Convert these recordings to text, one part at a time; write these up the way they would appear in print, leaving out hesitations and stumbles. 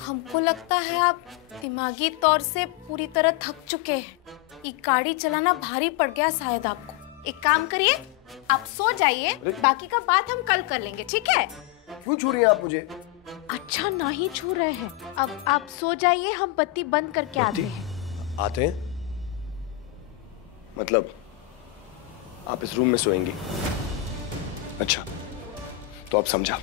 हमको लगता है आप दिमागी तौर से पूरी तरह थक चुके हैं। ये गाड़ी चलाना भारी पड़ गया शायद आपको। एक काम करिए, आप सो जाइए, बाकी का बात हम कल कर लेंगे, ठीक है? क्यों छू रही हैं आप मुझे? अच्छा, नहीं छू रहे हैं। अब आप सो जाइए, हम बत्ती बंद करके आते हैं। आते हैं? मतलब आप इस रूम में सोएंगी? अच्छा, तो अब समझा।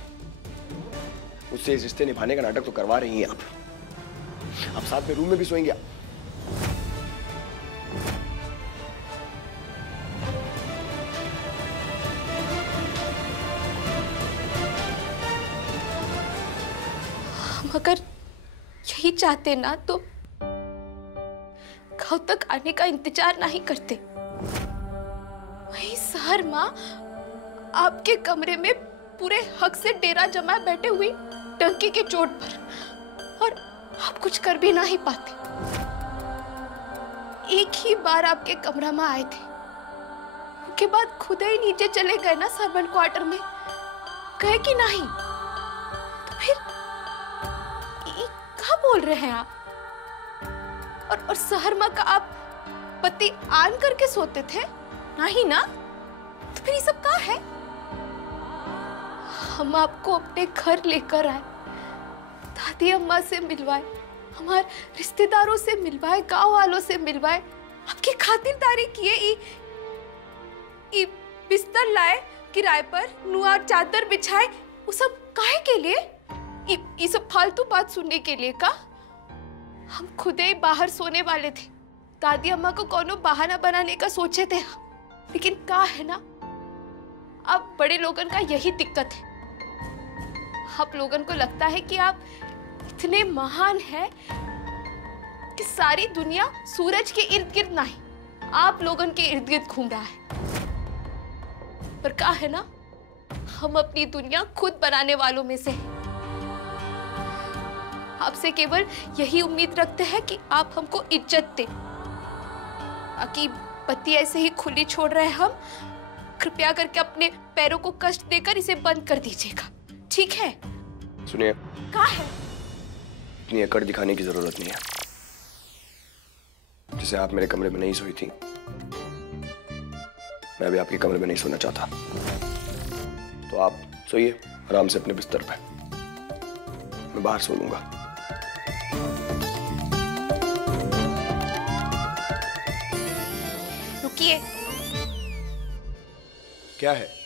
उससे इस रिश्ते निभाने का नाटक तो करवा रही हैं आप साथ में रूम में भी सोएंगे आप? हम अगर यही चाहते ना तो गांव तक आने का इंतजार नहीं करते। वही सहर माँ आपके कमरे में पूरे हक से डेरा जमाए बैठे हुए टंकी के चोट पर, और आप कुछ कर भी नहीं पाते। एक ही बार आपके कमरा में आए थे, उसके बाद खुद ही नीचे चले गए ना सर्वेंट क्वार्टर में, गए कि नहीं? तो फिर क्या बोल रहे हैं आप? और सहर माँ का आप पति आन करके सोते थे, नहीं ना? तो फिर ये सब क्या है? हम आपको अपने घर लेकर आए, दादी अम्मा से मिलवाए, हमारे रिश्तेदारों से मिलवाए, गांव वालों से मिलवाए, आपकी खातिरदारी किए, बिस्तर लाए किराए पर, नुआ चादर बिछाए, वो सब काहे के लिए? ये सब फालतू बात सुनने के लिए का? हम खुद ही बाहर सोने वाले थे, दादी अम्मा को कोनो बहाना बनाने का सोचे थे, लेकिन क्या है ना, आप बड़े लोगन का यही दिक्कत है। आप लोगन को लगता है कि आप इतने महान हैं कि सारी दुनिया सूरज के इर्द गिर्द नहीं, आप लोगन के इर्द गिर्द घूम रहा है। पर क्या है ना, हम अपनी दुनिया खुद बनाने वालों में से हैं। आपसे केवल यही उम्मीद रखते हैं कि आप हमको इज्जत दें। बाकी पति ऐसे ही खुली छोड़ रहे हैं हम, कृपया करके अपने पैरों को कष्ट देकर इसे बंद कर दीजिएगा, ठीक है? सुनिए, क्या है? इतनी अकड़ दिखाने की जरूरत नहीं है। जैसे आप मेरे कमरे में नहीं सोई थी, मैं भी आपके कमरे में नहीं सोना चाहता। तो आप सोइए आराम से अपने बिस्तर पे, मैं बाहर सो लूंगा। रुकिए। क्या है?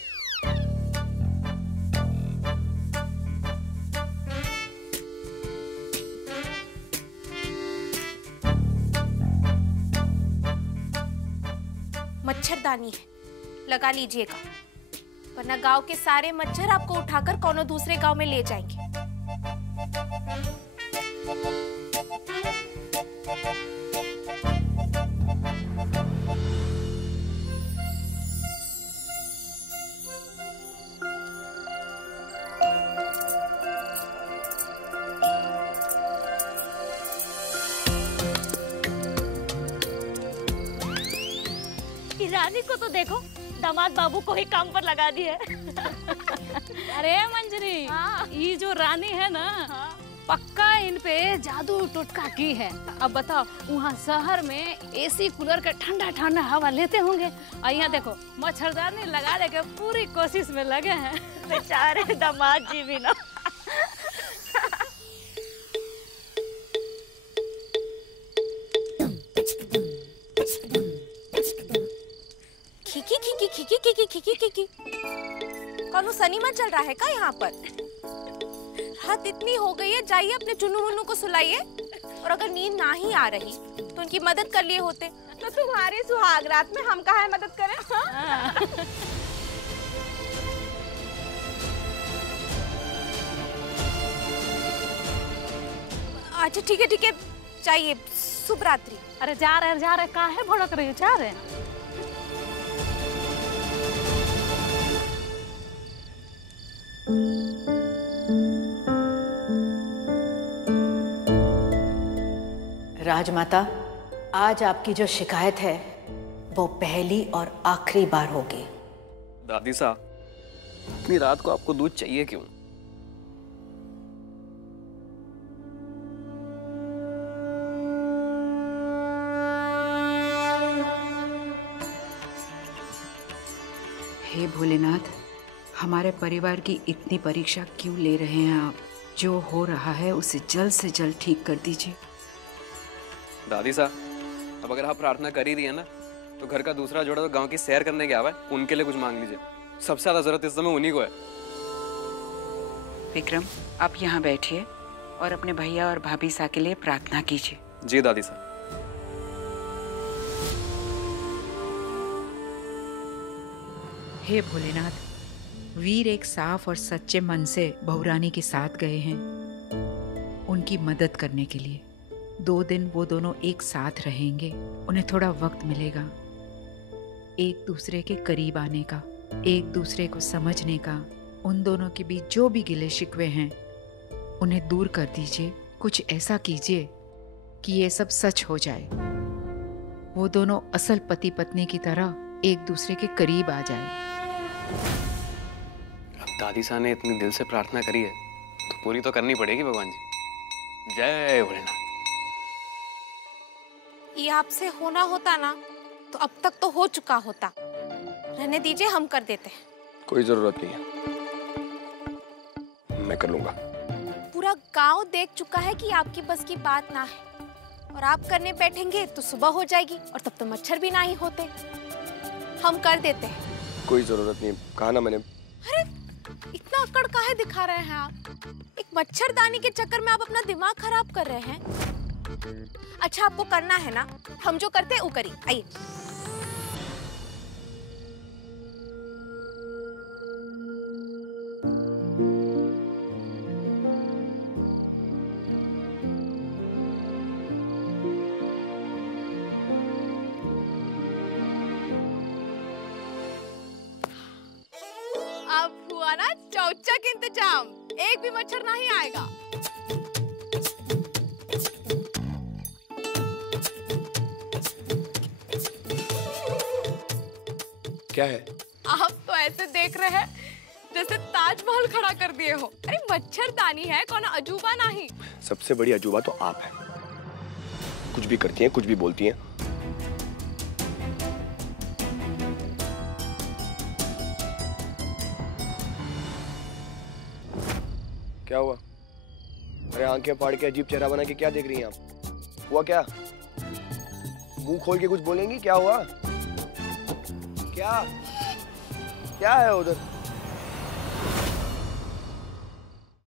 मच्छरदानी है, लगा लीजिएगा, वरना गांव के सारे मच्छर आपको उठाकर कोनो दूसरे गांव में ले जाएंगे। रानी को तो देखो, दामाद बाबू को ही काम पर लगा दी है। अरे मंजरी, ये जो रानी है ना, पक्का इन पे जादू टोटका की है। अब बताओ, वहाँ शहर में एसी कूलर का ठंडा ठंडा हवा लेते होंगे, और यहाँ देखो मच्छरदानी लगाने के पूरी कोशिश में लगे हैं। बेचारे दामाद जी भी ना। खिकी कौनो सनीमा चल रहा है का यहाँ पर? रात इतनी हो गई है, जाइए अपने चुन्नू मुन्नू को सुलाइए, और अगर नींद ना ही आ रही तो उनकी मदद कर लिए होते। तो तुम्हारी सुहाग रात में हम कहाँ मदद करें? अच्छा ठीक है, चाहिए। शुभ रात्रि। अरे जा रहे काहे भड़क रही हो? जा रहे हैं। राजमाता, आज आपकी जो शिकायत है वो पहली और आखिरी बार होगी। दादी साहब, इतनी रात को आपको दूध चाहिए क्यों? हे भोलेनाथ, हमारे परिवार की इतनी परीक्षा क्यों ले रहे हैं आप? जो हो रहा है उसे जल्द से जल्द ठीक कर दीजिए। दादी साहब, अब अगर आप प्रार्थना कर ही रही है ना, तो घर का दूसरा जोड़ा तो गांव की सैर करने गया हुआ है, उनके लिए कुछ मांग लीजिए। सबसे ज्यादा जरूरत इस समय उन्हीं को है। विक्रम, आप यहाँ बैठिए और अपने भैया और भाभी सा के लिए प्रार्थना कीजिए। जी दादी साहब। हे भोलेनाथ, वीर एक साफ और सच्चे मन से बहुरानी के साथ गए हैं उनकी मदद करने के लिए। 2 दिन वो दोनों एक साथ रहेंगे, उन्हें थोड़ा वक्त मिलेगा एक दूसरे के करीब आने का, एक दूसरे को समझने का। उन दोनों के बीच जो भी गिले शिकवे हैं उन्हें दूर कर दीजिए। कुछ ऐसा कीजिए कि ये सब सच हो जाए, वो दोनों असल पति पत्नी की तरह एक दूसरे के करीब आ जाए। अब दादी साहब ने इतनी दिल से प्रार्थना करी है तो पूरी तो करनी पड़ेगी भगवान जी। जय भोलेनाथ। ये आपसे होना होता ना तो अब तक तो हो चुका होता। रहने दीजिए, हम कर देते हैं। कोई जरूरत नहीं है, मैं कर लूंगा। पूरा गांव देख चुका है कि आपकी बस की बात ना है, और आप करने बैठेंगे तो सुबह हो जाएगी और तब तो मच्छर भी ना ही होते। हम कर देते हैं। कोई जरूरत नहीं, कहा ना मैंने। अरे इतना अकड़ काहे दिखा रहे हैं आप? एक मच्छरदानी के चक्कर में आप अपना दिमाग खराब कर रहे हैं। अच्छा, आपको करना है ना, हम जो करते हैं वो करिए। आइए। अब हुआ ना चौचक इंतजाम, एक भी मच्छर नहीं आएगा। क्या है? आप तो ऐसे देख रहे हैं जैसे ताजमहल खड़ा कर दिए हो। अरे मच्छरदानी है, कौन अजूबा नहीं। सबसे बड़ी अजूबा तो आप हैं। कुछ भी करती हैं, कुछ भी बोलती हैं। क्या हुआ? अरे आंखें फाड़ के अजीब चेहरा बना के क्या देख रही हैं आप? हुआ क्या? मुंह खोल के कुछ बोलेंगी? क्या हुआ? क्या क्या है उधर?